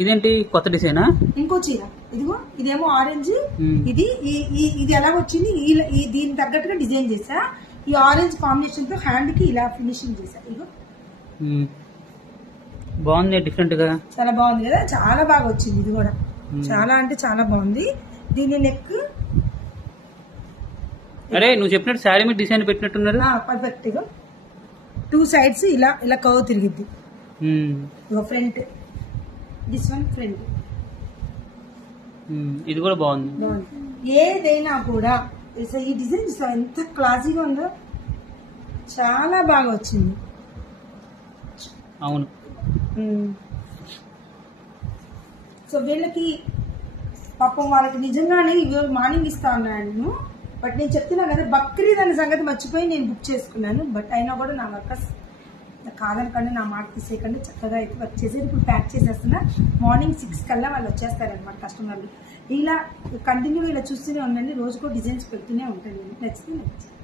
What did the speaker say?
ఇదేంటి కొత్త డిజైనా? ఇంకో చీర ఇదిగో, ఇదేమో ఆరెంజ్. ఇది ఇది ఎలా వచ్చింది, దీని తగ్గట్టుగా డిజైన్ చేసా. ఈ ఆరెంజ్ కాంబినేషన్ తో హ్యాండ్ కి ఇలా ఫినిషింగ్ చేసా. ఇదిగో బాగుంది, డిఫరెంట్ గా చాలా బాగుంది కదా, చాలా బాగా వచ్చింది. ఇది కూడా చాలా అంటే చాలా బాగుంది. దీని నెక్ అరే నువ్వు చెప్పినట్టు శారీ మీద డిజైన్ పెట్టినట్టున్నారు. పర్ఫెక్ట్ గా 2 సైడ్స్ ఇలా ఇలా కర్వ్ తిరిగిద్ది. Front this one front. ఇది కూడా బాగుంది. ఏదైనా కూడా ఈ డిజైన్ ఎంత క్లాసీగా ఉందో, చాలా బాగా వచ్చింది. అవును. సో వీళ్ళకి పాపం వాళ్ళకి నిజంగానే ఇవాళ మార్నింగ్ ఇస్తా ఉన్నాను. బట్ నేను చెప్తున్నా కదా, బక్రీద్ అనే సంగతి మర్చిపోయి నేను బుక్ చేసుకున్నాను. బట్ అయినా కూడా నా వర్కర్స్ కాదనకండి, నా మాట తీసేయకండి, చక్కగా అయితే వర్క్ చేసి ఇప్పుడు ప్యాక్ చేసేస్తున్నా. మార్నింగ్ 6 కల్లా వాళ్ళు వచ్చేస్తారనమాట కస్టమర్లు. ఇలా కంటిన్యూ ఇలా చూస్తూనే ఉండండి, రోజుకో డిజైన్స్ పెడుతూనే ఉంటాను. నచ్చితే నచ్చింది.